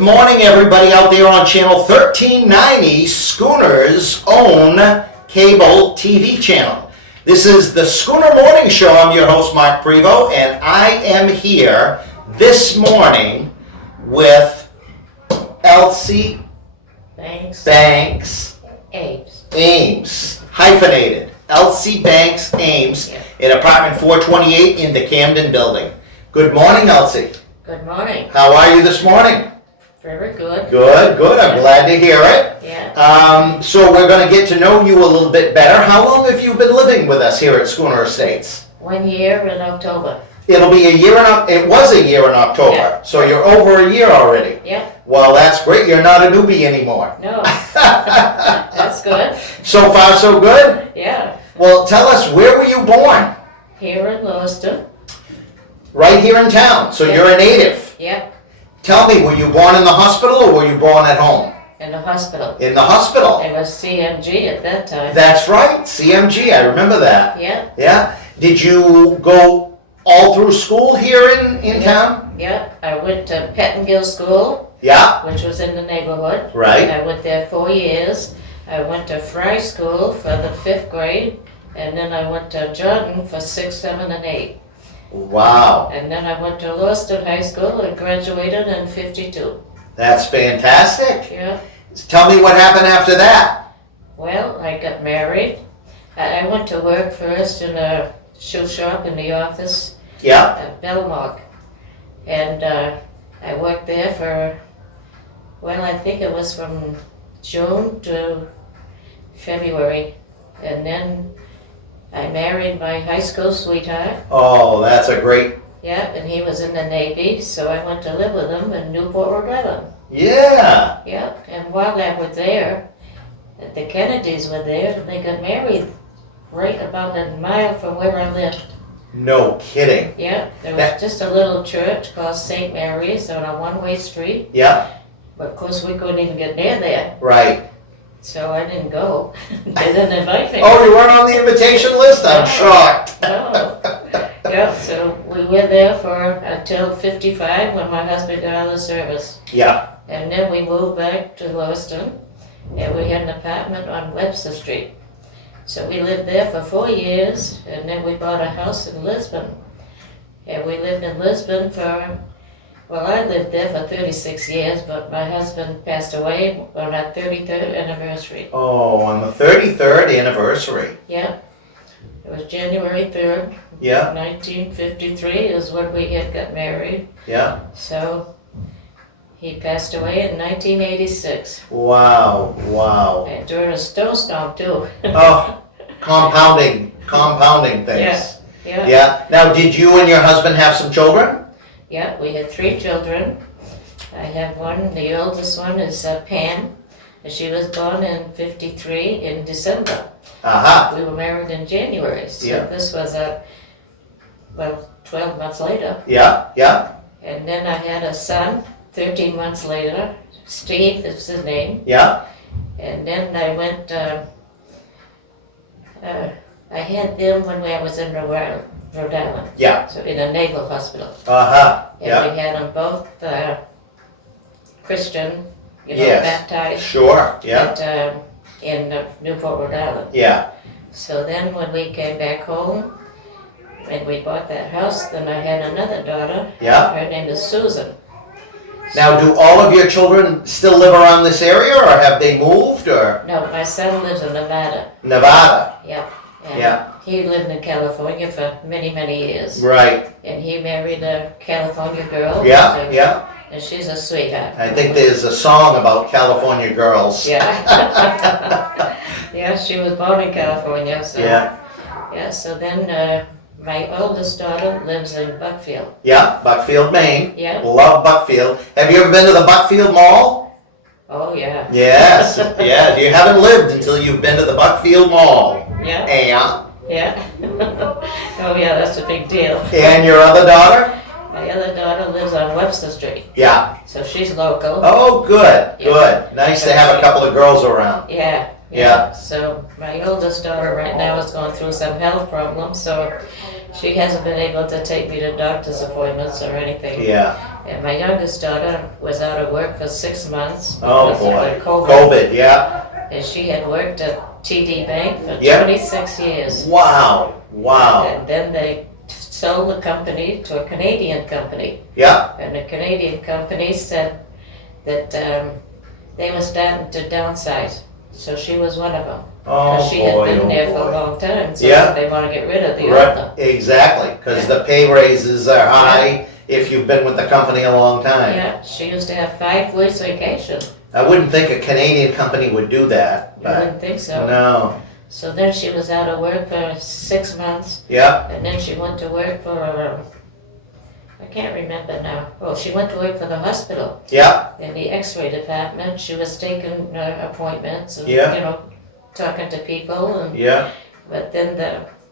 Good morning, everybody out there on channel 1390, Schooner's own cable TV channel. This is the Schooner Morning Show. I'm your host, Mark Prevo, and I am here this morning with Elsie Banks-Ames. Hyphenated. Elsie Banks-Ames in apartment 428 in the Camden building. Good morning, Elsie. Good morning. How are you this morning? Very good. Good. I'm glad to hear it. Yeah. So we're going to get to know you a little bit better. How long have you been living with us here at Schooner Estates? 1 year in October. It was a year in October. Yeah. So you're over a year already. Yeah. Well, that's great. You're not a newbie anymore. No. That's good. So far, so good? Yeah. Well, tell us, where were you born? Here in Lewiston. Right here in town. So Yeah. you're a native. Yeah. Tell me, were you born in the hospital or were you born at home? In the hospital. In the hospital. It was CMG at that time. That's right, CMG, I remember that. Yeah. Yeah? Did you go all through school here in town? Yeah. I went to Pettingill School, Yeah, which was in the neighborhood. right. I went there 4 years. I went to Fry School for the 5th grade, and then I went to Jordan for 6, 7, and 8. Wow, And then I went to Lewiston High School and graduated in 52. that's fantastic. Yeah. Tell me what happened after that. Well, I got married. I went to work first in a shoe shop in the office Yeah, at Belmont. And I worked there for, well, I think it was from June to February. And then I married my high school sweetheart. oh, that's a great, Yeah, and he was in the Navy, so I went to live with him in Newport, Rhode Island. yeah. Yeah, and while I was there, the Kennedys were there, and they got married right about a mile from where I lived. No kidding. Yeah, there That- was just a little church called St. Mary's on a one-way street, Yeah, but of course we couldn't even get near there, right. so I didn't go. They didn't invite me. Oh, you weren't on the invitation list? I'm shocked. No. Yeah, so we were there for until 55 when my husband got out of the service. Yeah, And then we moved back to Lewiston, and we had an apartment on Webster Street. So we lived there for 4 years, and then we bought a house in Lisbon. And we lived in Lisbon for, well, I lived there for 36 years, but my husband passed away on our 33rd anniversary. oh, on the 33rd anniversary. Yeah, it was January 3rd, Yeah, 1953 is when we had got married. yeah. So he passed away in 1986. Wow. And during a snowstorm too. Oh, compounding things. Yeah. Yeah. Now, did you and your husband have some children? Yeah, we had 3 children. I have one, the oldest one is Pam, and she was born in 53 in December. Aha. We were married in January, so Yeah. this was 12 months later. Yeah. And then I had a son, 13 months later, Steve is his name. Yeah. And then I went, I had them when I was in Rhode Island. Yeah. So in a naval hospital. Aha. And Yeah. we had them both Christian, Yes. baptized Sure. Yeah. in Newport, Rhode Island. Yeah. So then when we came back home and we bought that house, then I had another daughter. Yeah. Her name is Susan. Now, do all of your children still live around this area, or have they moved, or No, my son lives in Nevada. Nevada? Yeah. And Yeah. he lived in California for many, many years. Right. And he married a California girl. Yeah. And, Yeah. and she's a sweetheart. I think there's a song about California girls. Yeah. Yeah, she was born in California, so. Yeah. Yeah, so then my oldest daughter lives in Buckfield. Yeah. Buckfield, Maine. Yeah. Love Buckfield. Have you ever been to the Buckfield Mall? Oh, yeah. Yes. Yeah. You haven't lived until you've been to the Buckfield Mall. Yeah, And yeah. Oh, yeah, that's a big deal. and your other daughter? My other daughter lives on Webster Street, Yeah. so she's local. Oh, good. Yeah. Good. Nice to have a couple of girls around. Yeah. Yeah. So my oldest daughter right now is going through some health problems, so she hasn't been able to take me to doctor's appointments or anything. Yeah. And my youngest daughter was out of work for 6 months. Oh because of boy. COVID. COVID, yeah. And she had worked at TD Bank for Yep. 26 years. Wow. Wow. And then they sold the company to a Canadian company. Yeah. And the Canadian company said that they were starting to downsize. So she was one of them. Oh Because she had boy. been Oh there for a boy. long time. So Yeah. they want to get rid of the Right. owner. Exactly, because the pay raises are high if you've been with the company a long time. Yeah, she used to have 5 weeks vacation. I wouldn't think a Canadian company would do that, You but wouldn't think so. no. So then she was out of work for 6 months. Yeah. And then she went to work for, I can't remember now. Oh, she went to work for the hospital Yeah. in the X-ray department. She was taking appointments and, Yeah. you know, talking to people. And Yeah. but then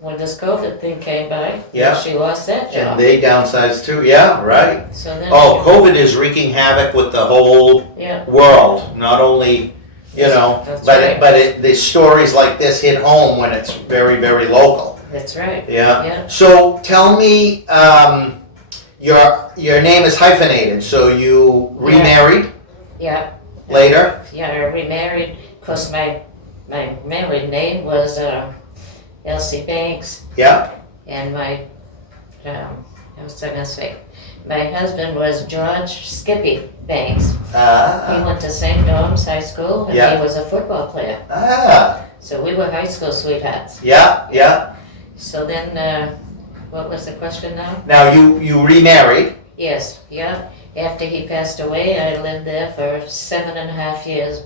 when this COVID thing came by, Yeah. she lost that And job. they downsized too. Yeah. Right. So then, Oh, COVID is wreaking havoc with the whole yeah, world. Not only, you know, That's but right. the stories like this hit home when it's very, very local. that's right. Yeah. Yeah, So tell me, your name is hyphenated. So you remarried yeah, later. yeah. I remarried because my married name was Elsie Banks. Yeah. And my, I was gonna say, my husband was George Skippy Banks. He went to St. Dom's High School and Yeah. he was a football player. Ah. So we were high school sweethearts. Yeah. Yeah. So then, what was the question now? Now you remarried. Yes, yeah. After he passed away, I lived there for 7.5 years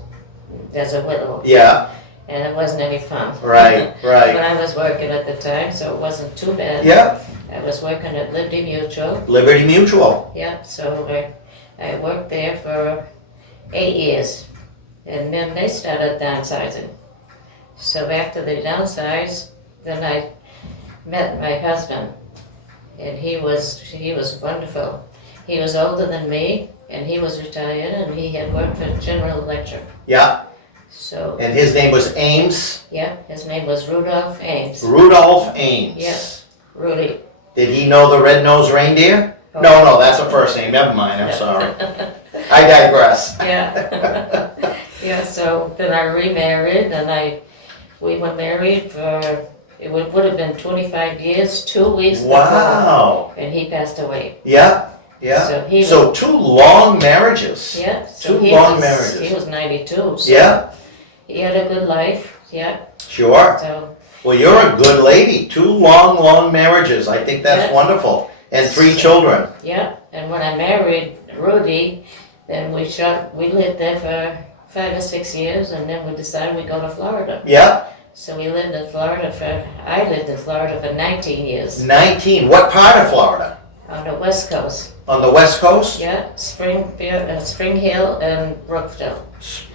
as a widow. Yeah. And it wasn't any fun. Right. Right. But I was working at the time, so it wasn't too bad. Yeah. I was working at Liberty Mutual. Liberty Mutual. Yeah, so I worked there for 8 years, and then they started downsizing. So after they downsized, then I met my husband, and he was wonderful. He was older than me, and he was retired, and he had worked for General Electric. Yeah. So And his name was Ames. yeah, his name was Rudolph Ames. Rudolph Ames. Yeah. Rudy. Did he know the red-nosed reindeer? Oh. No, that's a first name. Never mind. I'm sorry. I digress. Yeah. Yeah, so then I remarried and we were married for, it would have been 25 years, 2 weeks before. Wow. And he passed away. Yeah. Yeah. So he So 2 long marriages. Yeah. So 2 he long was, marriages. He was 92. So Yeah. he had a good life. Yeah. Sure. So Well, you're a good lady. 2 long marriages. I think that's Yeah. wonderful. And 3 children. yeah. And when I married Rudy, then we lived there for 5 or 6 years, and then we decided we'd go to Florida. Yeah. So I lived in Florida for 19 years 19. What part of Florida? on the West Coast. On the West Coast? Yeah, Spring Hill and Brookville.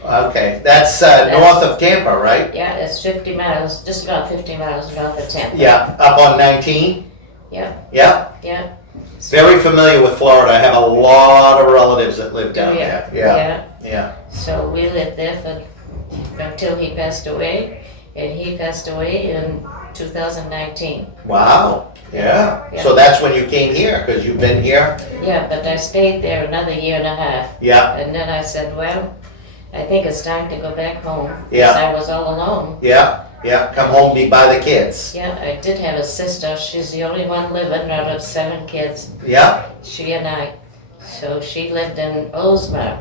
Okay. That's north of Tampa, right? Yeah, it's 50 miles, just about 50 miles north of Tampa. Yeah. Up on 19? Yeah, Yeah. yeah. Very familiar with Florida. I have a lot of relatives that live down Yeah, there. Yeah. Yeah. So we lived there until he passed away, and he passed away in 2019. Wow. Yeah. Yeah. So that's when you came here, because you've been here? Yeah, but I stayed there another year and a half, Yeah. and then I said, well, I think it's time to go back home. Yeah. Because I was all alone. Yeah. Yeah. Come home, be by the kids. Yeah, I did have a sister. She's the only one living out of 7 kids. Yeah. She and I. So she lived in Oldsmar,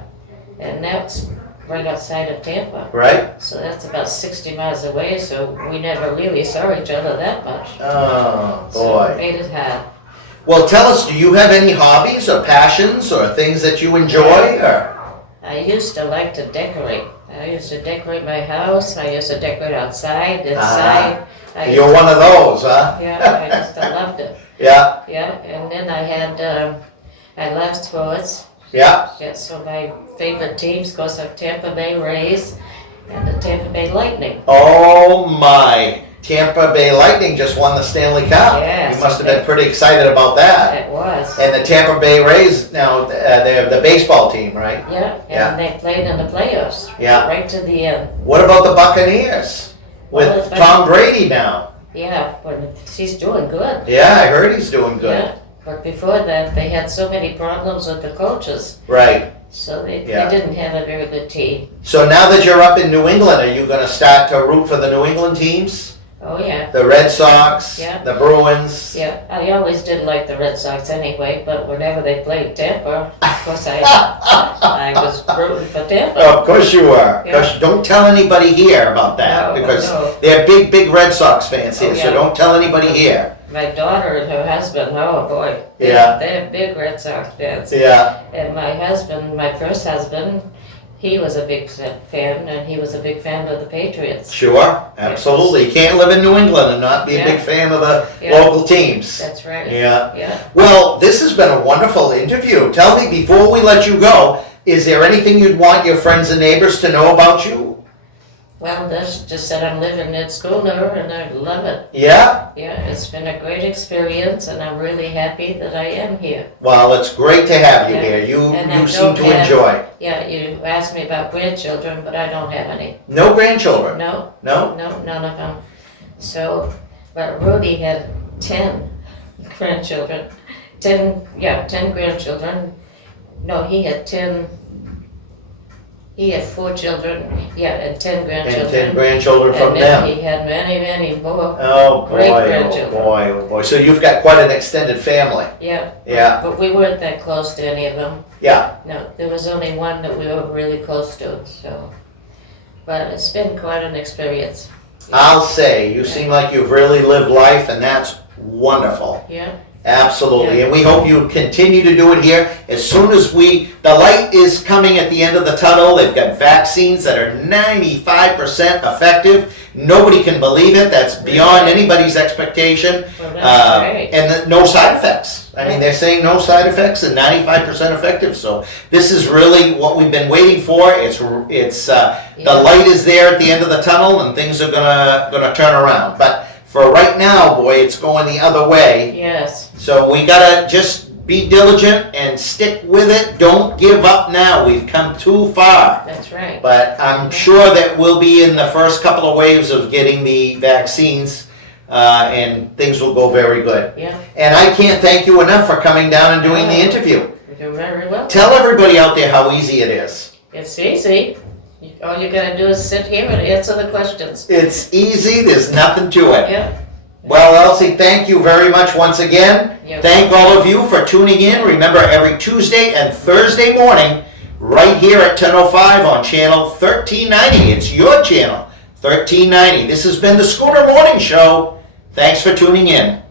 and that's right outside of Tampa. Right? So that's about 60 miles away, so we never really saw each other that much. Oh, So it boy. made it hard. Well, tell us, do you have any hobbies or passions or things that you enjoy? Or? I used to like to decorate. I used to decorate my house. I used to decorate outside, inside. I used You're to- one of those, huh? Yeah, I loved it. Yeah. Yeah, and then I loved sports. Yeah. Yeah, so my favorite teams, of course, are Tampa Bay Rays and the Tampa Bay Lightning. Oh, my. Tampa Bay Lightning just won the Stanley Cup. Yes. You must have been pretty excited about that. It was. And the Tampa Bay Rays, now they're the baseball team, right? Yeah, Yeah. and they played in the playoffs. Yeah. Right to the end. What about the Buccaneers? Well, With it's Tom Brady now. Yeah, but he's doing good. Yeah, I heard he's doing good. Yeah, But before that, they had so many problems with the coaches, Right. so they Yeah. didn't have a very good team. So now that you're up in New England, are you gonna start to root for the New England teams? Oh, yeah. The Red Sox, Yeah. the Bruins? Yeah, I always did like the Red Sox anyway, but whenever they played Tampa, of course I was rooting for Tampa. Of course you are. Yeah. Don't tell anybody here about that, No, because no. they're big Red Sox fans here, Oh, so yeah. don't tell anybody here. My daughter and her husband, oh boy, Yeah. they're big Red Sox fans. Yeah, And my husband, my first husband, he was a big fan, and he was a big fan of the Patriots. sure, absolutely. You can't live in New England and not be a big Yeah. fan of the Yeah. local teams. That's right. Yeah. Yeah. Well, this has been a wonderful interview. Tell me, before we let you go, is there anything you'd want your friends and neighbors to know about you? Well, that's just that I'm living at Schooner, and I love it. Yeah? Yeah, it's been a great experience, and I'm really happy that I am here. Well, it's great to have you Yeah. here. You And I seem don't to have- enjoy. Yeah, you asked me about grandchildren, but I don't have any. No grandchildren? No, No? no, none of them. So, but Rudy had 10 grandchildren. 10 grandchildren. No, he had 10. He had 4 children, yeah, and 10 grandchildren. And 10 grandchildren from And then them. he had many more. Oh boy, oh Great-grandchildren. boy, oh boy. So you've got quite an extended family. Yeah. Yeah. But we weren't that close to any of them. Yeah. No, there was only one that we were really close to, so. But it's been quite an experience. I'll say, you seem like you've really lived life, and that's wonderful. Yeah, Absolutely, Yeah. and we hope you continue to do it here. As soon as the light is coming at the end of the tunnel, they've got vaccines that are 95% effective. Nobody can believe it, that's beyond anybody's expectation. well, that's great. And no side effects. I mean, they're saying no side effects and 95% effective, so this is really what we've been waiting for. The light is there at the end of the tunnel, and things are gonna turn around. But for right now, boy, it's going the other way. Yes, So we gotta just be diligent and stick with it. Don't give up now. We've come too far. that's right. But I'm sure that we'll be in the first couple of waves of getting the vaccines, and things will go very good. Yeah, And I can't thank you enough for coming down and doing the interview. you're very well. Tell everybody out there how easy it is. It's easy. All you gotta do is sit here and answer the questions. It's easy. There's nothing to it. Yeah. Well, Elsie, thank you very much once again. You're Thank all of you for tuning in. Remember, every Tuesday and Thursday morning, right here at 10:05 on channel 1390. It's your channel, 1390. This has been the Schooner Morning Show. Thanks for tuning in.